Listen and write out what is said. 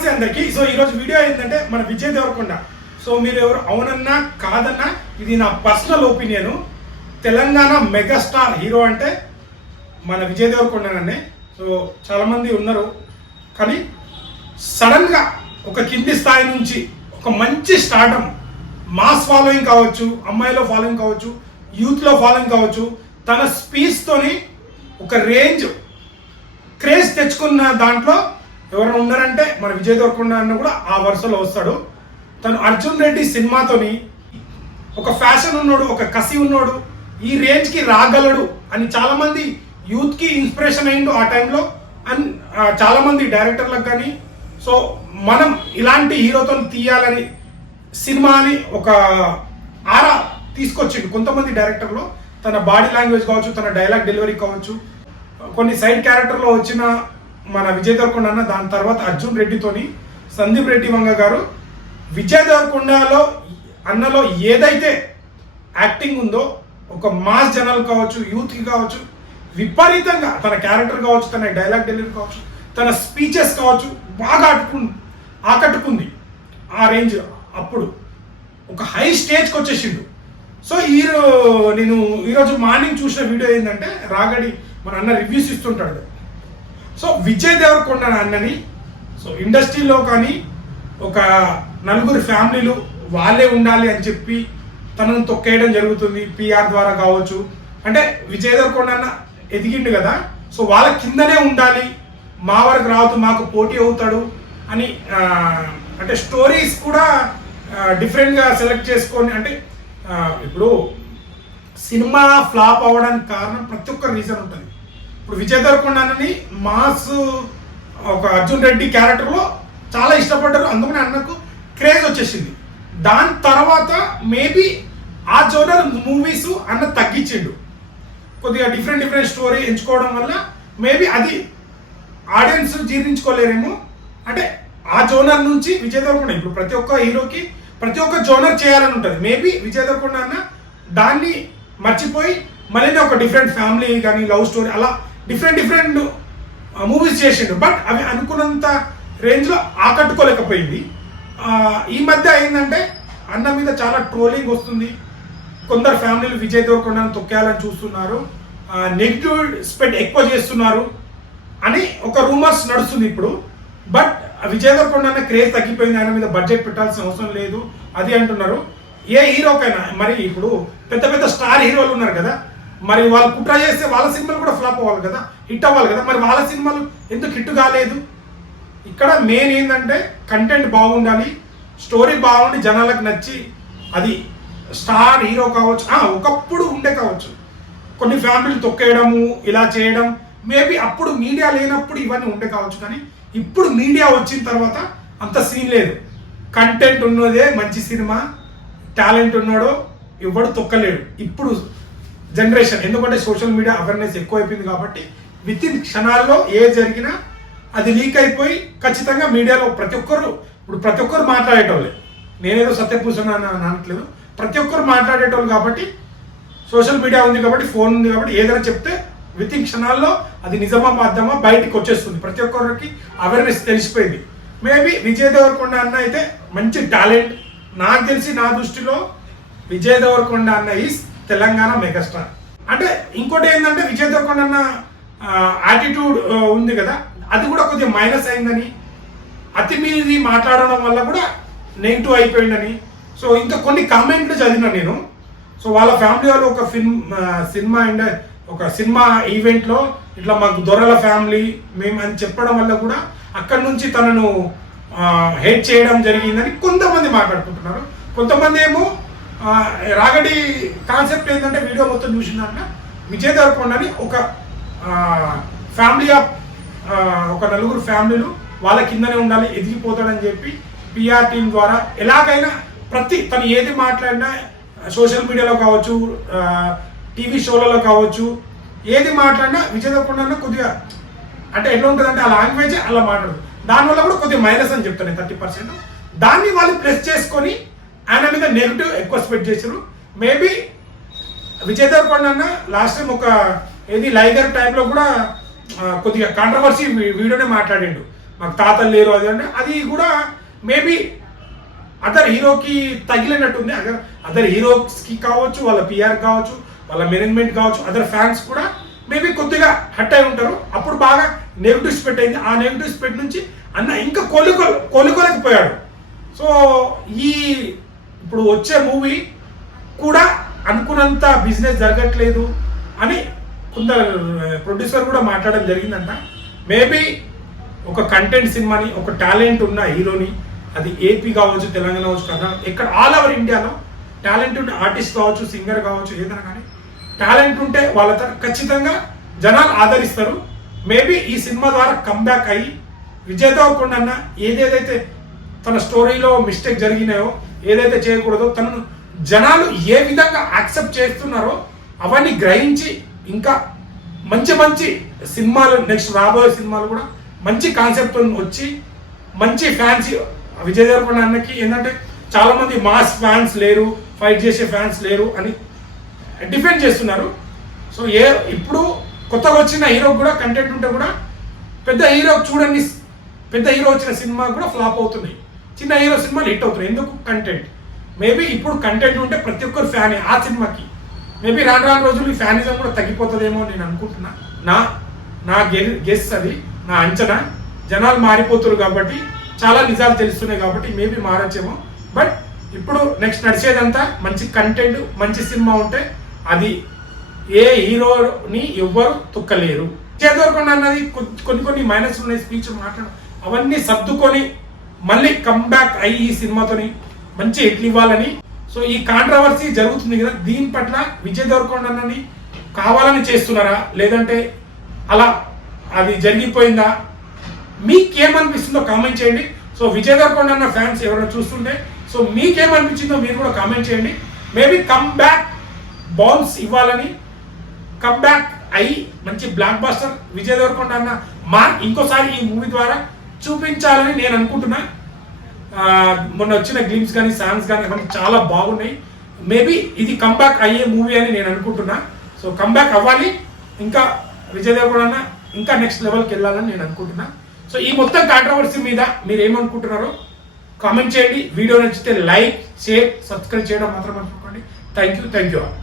నమస్తే అందరికి. సో ఈరోజు వీడియో ఏంటంటే మన విజయ్ దేవరకొండ. సో మీరు ఎవరు అవునన్నా కాదన్నా ఇది నా personal opinion. Telangana megastar hero అంటే మన విజయ్ దేవరకొండనండి. సో చాలామంది ఉన్నారు, కానీ సడన్గా ఒక కింది స్థాయి నుంచి ఒక మంచి స్టార్డమ్, మాస్ ఫాలోయింగ్ కావచ్చు, అమ్మాయిలో ఫాలోయింగ్ కావచ్చు, యూత్లో ఫాలోయింగ్ కావచ్చు, తన స్పీచ్తోని ఒక రేంజ్ క్రేజ్ తెచ్చుకున్న దాంట్లో ఎవరైనా ఉన్నారంటే మన విజయ్ దేవరకొండ అన్న కూడా ఆ వరుసలో వస్తాడు. తను అర్జున్ రెడ్డి సినిమాతోని ఒక ఫ్యాషన్ ఉన్నాడు, ఒక కసి ఉన్నాడు, ఈ రేంజ్కి రాగలడు అని చాలామంది యూత్కి ఇన్స్పిరేషన్ అయిండు ఆ టైంలో. అండ్ చాలామంది డైరెక్టర్లకు కానీ సో మనం ఇలాంటి హీరోతో తీయాలని సినిమా అని ఒక ఆరా తీసుకొచ్చిండు. కొంతమంది డైరెక్టర్లో తన బాడీ లాంగ్వేజ్ కావచ్చు, తన డైలాగ్ డెలివరీ కావచ్చు, కొన్ని సైడ్ క్యారెక్టర్లో వచ్చిన మన విజయ్ దేవరకొండ అన్న, దాని తర్వాత అర్జున్ రెడ్డితోని సందీప్ రెడ్డి వంగ గారు విజయ్ దేవరకొండలో అన్నలో ఏదైతే యాక్టింగ్ ఉందో ఒక మాస్ జనాలు కావచ్చు, యూత్కి కావచ్చు, విపరీతంగా తన క్యారెక్టర్ కావచ్చు, తన డైలాగ్ డెలివరీ కావచ్చు, తన స్పీచెస్ కావచ్చు బాగా ఆకట్టుకుంది. ఆ రేంజ్ అప్పుడు ఒక హై స్టేజ్కి వచ్చేసిండు. సో నేను ఈరోజు మార్నింగ్ చూసిన వీడియో ఏంటంటే రాగడి మన అన్న రివ్యూస్ ఇస్తుంటాడు. సో విజయ్ దేవరకొండ అన్నని సో ఇండస్ట్రీలో కానీ ఒక నలుగురు ఫ్యామిలీలు వాళ్ళే ఉండాలి అని చెప్పి తనను తొక్కేయడం జరుగుతుంది. పిఆర్ ద్వారా కావచ్చు, అంటే విజయ్ దేవరకొండ అన్న ఎదిగిండు కదా, సో వాళ్ళ కిందనే ఉండాలి, మా వరకు రావద్దు, మాకు పోటీ అవుతాడు అని అంటే స్టోరీస్ కూడా డిఫరెంట్గా సెలెక్ట్ చేసుకొని, అంటే ఇప్పుడు సినిమా ఫ్లాప్ అవ్వడానికి కారణం ప్రతి ఒక్క రీజన్ ఉంటుంది. ఇప్పుడు విజయ్ దేవరకొండ అన్నని మాస్ ఒక అర్జున్ రెడ్డి క్యారెక్టర్లో చాలా ఇష్టపడ్డారు, అందుకని అన్నకు క్రేజ్ వచ్చేసింది. దాని తర్వాత మేబీ ఆ జోనర్ మూవీస్ అన్న తగ్గించిండు, కొద్దిగా డిఫరెంట్ స్టోరీ ఎంచుకోవడం వల్ల మేబీ అది ఆడియన్స్ జీర్ణించుకోలేరేమో. అంటే ఆ జోనర్ నుంచి విజయ్ దేవరకొండ, ఇప్పుడు ప్రతి ఒక్క హీరోకి ప్రతి ఒక్క జోనర్ చేయాలని ఉంటుంది. మేబీ విజయ్ దేవరకొండ అన్న దాన్ని మర్చిపోయి మళ్ళీ ఒక డిఫరెంట్ ఫ్యామిలీ కానీ లవ్ స్టోరీ అలా డిఫరెంట్ మూవీస్ చేసిండు. బట్ అవి అనుకున్నంత రేంజ్లో ఆకట్టుకోలేకపోయింది. ఈ మధ్య ఏంటంటే అన్న మీద చాలా ట్రోలింగ్ వస్తుంది. కొందరు ఫ్యామిలీలు విజయ్ దేవరకొండను తొక్కేయాలని చూస్తున్నారు, నెగిటివ్ స్ప్రెడ్ ఎక్కువ చేస్తున్నారు అని ఒక రూమర్స్ నడుస్తుంది ఇప్పుడు. బట్ విజయ్ దేవరకొండ అన్న క్రేజ్ తగ్గిపోయింది, ఆయన మీద బడ్జెట్ పెట్టాల్సిన అవసరం లేదు అది అంటున్నారు. ఏ హీరోకైనా మరి ఇప్పుడు పెద్ద స్టార్ హీరోలు ఉన్నారు కదా, మరి వాళ్ళు కుట్ర చేస్తే వాళ్ళ సినిమాలు కూడా ఫ్లాప్ అవ్వాలి కదా, హిట్ అవ్వాలి కదా, మరి వాళ్ళ సినిమాలు ఎందుకు హిట్ కాలేదు? ఇక్కడ మెయిన్ ఏంటంటే కంటెంట్ బాగుండాలి, స్టోరీ బాగుండి జనాలకు నచ్చి, అది స్టార్ హీరో కావచ్చు, ఒకప్పుడు ఉండే కావచ్చు కొన్ని ఫ్యామిలీలు తొక్కేయడము ఇలా చేయడం, మేబీ అప్పుడు మీడియా లేనప్పుడు ఇవన్నీ ఉండే కావచ్చు. కానీ ఇప్పుడు మీడియా వచ్చిన తర్వాత అంత సీన్ లేదు. కంటెంట్ ఉన్నదే మంచి సినిమా, టాలెంట్ ఉన్నాడో ఎవడు తొక్కలేడు ఇప్పుడు జనరేషన్. ఎందుకంటే సోషల్ మీడియా అవేర్నెస్ ఎక్కువైపోయింది కాబట్టి విత్ ఇన్ క్షణాల్లో ఏ జరిగినా అది లీక్ అయిపోయి ఖచ్చితంగా మీడియాలో ప్రతి ఒక్కరు మాట్లాడేటోళ్ళే. నేనేదో సత్యపూసణ అనట్లేదు, ప్రతి ఒక్కరు మాట్లాడేటోళ్ళు కాబట్టి సోషల్ మీడియా ఉంది కాబట్టి, ఫోన్ ఉంది కాబట్టి ఏదైనా చెప్తే విత్ ఇన్ క్షణాల్లో అది నిజమా అర్థమా బయటికి వచ్చేస్తుంది. ప్రతి ఒక్కరికి అవేర్నెస్ తెలిసిపోయింది. మేబీ విజయ్ దేవరకొండ అన్న అయితే మంచి టాలెంట్. నాకు తెలిసి నా దృష్టిలో విజయ్ దేవరకొండ అన్న ఈజ్ తెలంగాణ మెగాస్టార్. అంటే ఇంకోటి ఏంటంటే విజయ్ దేవరకొండ అన్న యాటిట్యూడ్ ఉంది కదా, అది కూడా కొద్దిగా మైనస్ అయిందని, అతి మీది మాట్లాడడం వల్ల కూడా నెగిటివ్ అయిపోయిందని. సో ఇంకా కొన్ని కామెంట్లు చదివినా నేను. సో వాళ్ళ ఫ్యామిలీ వాళ్ళు ఒక సినిమా ఈవెంట్లో ఇట్లా మాకు దొరల ఫ్యామిలీ మేము అని చెప్పడం వల్ల కూడా అక్కడి నుంచి తనను హేట్ చేయడం జరిగిందని కొంతమంది మాట్లాడుకుంటున్నారు. కొంతమంది ఏమో రాగడి కాన్సెప్ట్ ఏంటంటే వీడియో మొత్తం చూసిందంట విజయ్ దేవరకొండని ఒక ఫ్యామిలీ ఆఫ్ ఒక నలుగురు ఫ్యామిలీలు వాళ్ళ కిందనే ఉండాలి, ఎదిగిపోతాడని చెప్పి పిఆర్ టీం ద్వారా ఎలాగైనా తను ఏది మాట్లాడినా సోషల్ మీడియాలో కావచ్చు, టీవీ షోలలో కావచ్చు, ఏది మాట్లాడినా విజయ్ దేవరకొండ కొద్దిగా అంటే ఎట్లా ఉంటుందంటే ఆ లాంగ్వేజ్ అలా మాట్లాడదు. దానివల్ల కూడా కొద్దిగా మైనస్ అని చెప్తాను 30%. దాన్ని వాళ్ళు ప్లస్ చేసుకొని ఆయన మీద నెగిటివ్ ఎక్కువ స్ప్రెడ్ చేశారు. మేబీ విజయ్ దేవరకొండ అన్న లాస్ట్ టైం ఒక ఏది లైగర్ టైంలో కూడా కొద్దిగా కాంట్రవర్సీ వీడియోనే మాట్లాడిండు. మాకు తాతలు లేరు అది అంటే అది కూడా మేబీ అదర్ హీరోకి తగిలినట్టుంది. అదర్ హీరోస్కి కావచ్చు, వాళ్ళ పిఆర్ కావచ్చు, వాళ్ళ మేనేజ్మెంట్ కావచ్చు, అదర్ ఫ్యాన్స్ కూడా మేబీ కొద్దిగా హట్ అయి ఉంటారు. అప్పుడు బాగా నెగిటివ్ స్ప్రెడ్ అయింది. ఆ నెగిటివ్ స్ప్రెడ్ నుంచి అన్న ఇంకా కోలుకోలేకపోయాడు. సో ఈ ఇప్పుడు వచ్చే మూవీ కూడా అనుకున్నంత బిజినెస్ జరగట్లేదు అని కొందరు ప్రొడ్యూసర్ కూడా మాట్లాడడం జరిగిందంట. మేబీ ఒక కంటెంట్ సినిమాని, ఒక టాలెంట్ ఉన్న హీరోని, అది ఏపీ కావచ్చు, తెలంగాణ కావచ్చు, కర్ణాటక, ఇక్కడ ఆల్ ఓవర్ ఇండియాలో టాలెంట్ ఉన్న ఆర్టిస్ట్ కావచ్చు, సింగర్ కావచ్చు, ఏదైనా కానీ టాలెంట్ ఉంటే వాళ్ళ ఖచ్చితంగా జనాలు ఆదరిస్తారు. మేబీ ఈ సినిమా ద్వారా కంబ్యాక్ అయ్యి విజయ్ దేవరకొండ అన్న ఏదేదైతే తన స్టోరీలో మిస్టేక్ జరిగినాయో, ఏదైతే చేయకూడదో, తనను జనాలు ఏ విధంగా యాక్సెప్ట్ చేస్తున్నారో అవన్నీ గ్రహించి ఇంకా మంచి మంచి సినిమాలు, నెక్స్ట్ రాబోయే సినిమాలు కూడా మంచి కాన్సెప్ట్ వచ్చి మంచి ఫ్యాన్స్ విజయ్ దేవరకొండ అన్నకి ఏంటంటే చాలా మంది మాస్ ఫ్యాన్స్ లేరు, ఫైట్ చేసే ఫ్యాన్స్ లేరు అని డిఫెండ్ చేస్తున్నారు. సో ఇప్పుడు కొత్తగా వచ్చిన హీరోకి కూడా కంటెంట్ ఉంటే కూడా పెద్ద హీరో చూడండి, పెద్ద హీరో వచ్చిన సినిమా కూడా ఫ్లాప్ అవుతున్నాయి, చిన్న హీరో సినిమాలు హిట్ అవుతున్నాయి. ఎందుకు? కంటెంట్. మేబీ ఇప్పుడు కంటెంట్ ఉంటే ప్రతి ఒక్కరు ఫ్యానే ఆ సినిమాకి. మేబీ రాను రాను రోజులు ఈ ఫ్యానిజం కూడా తగ్గిపోతుందేమో నేను అనుకుంటున్నా. నా గెస్ అది, నా అంచనా. జనాలు మారిపోతారు కాబట్టి, చాలా నిజాలు తెలుస్తున్నాయి కాబట్టి మేబీ మారచ్చేమో. బట్ ఇప్పుడు నెక్స్ట్ నడిచేదంతా మంచి కంటెంట్, మంచి సినిమా ఉంటే అది ఏ హీరోని ఎవ్వరు తొక్కలేరు. విజయ్ దేవరకొండ అన్నది కొన్ని మైనస్ ఉన్నాయి, స్పీచ్ మాట్లాడడం అవన్నీ సర్దుకొని మళ్ళీ కంబ్యాక్ అయ్యి ఈ సినిమాతోని మంచి హిట్లు ఇవ్వాలని. సో ఈ కాంట్రవర్సీ జరుగుతుంది కదా, దీని పట్ల విజయ్ దేవరకొండ అన్నని కావాలని చేస్తున్నారా, లేదంటే అలా అది జరిగిపోయిందా, మీకేమనిపిస్తుందో కామెంట్ చేయండి. సో విజయ్ దేవరకొండ అన్న ఫ్యాన్స్ ఎవరైనా చూస్తుంటే సో మీకేమనిపించిందో మీరు కూడా కామెంట్ చేయండి. మేబీ కంబ్యాక్ బౌన్స్ ఇవ్వాలని, కంబ్యాక్ అయ్యి మంచి బ్లాక్ బాస్టర్ విజయ్ దేవరకొండ అన్న మార్క్ ఇంకోసారి ఈ మూవీ ద్వారా చూపించాలని నేను అనుకుంటున్నా. మొన్న వచ్చిన గ్లిమ్స్ కానీ, సాంగ్స్ కానీ అవన్నీ చాలా బాగున్నాయి. మేబీ ఇది కంబ్యాక్ అయ్యే మూవీ అని నేను అనుకుంటున్నా. సో కంబ్యాక్ అవ్వాలి, ఇంకా విజయ్ దేవరకొండ అన్న ఇంకా నెక్స్ట్ లెవెల్కి వెళ్ళాలని నేను అనుకుంటున్నా. సో ఈ మొత్తం కాంట్రవర్సీ మీద మీరు ఏమనుకుంటున్నారో కామెంట్ చేయండి. వీడియో నచ్చితే లైక్, షేర్, సబ్స్క్రైబ్ చేయడం మాత్రం మర్చిపోకండి. Thank you all.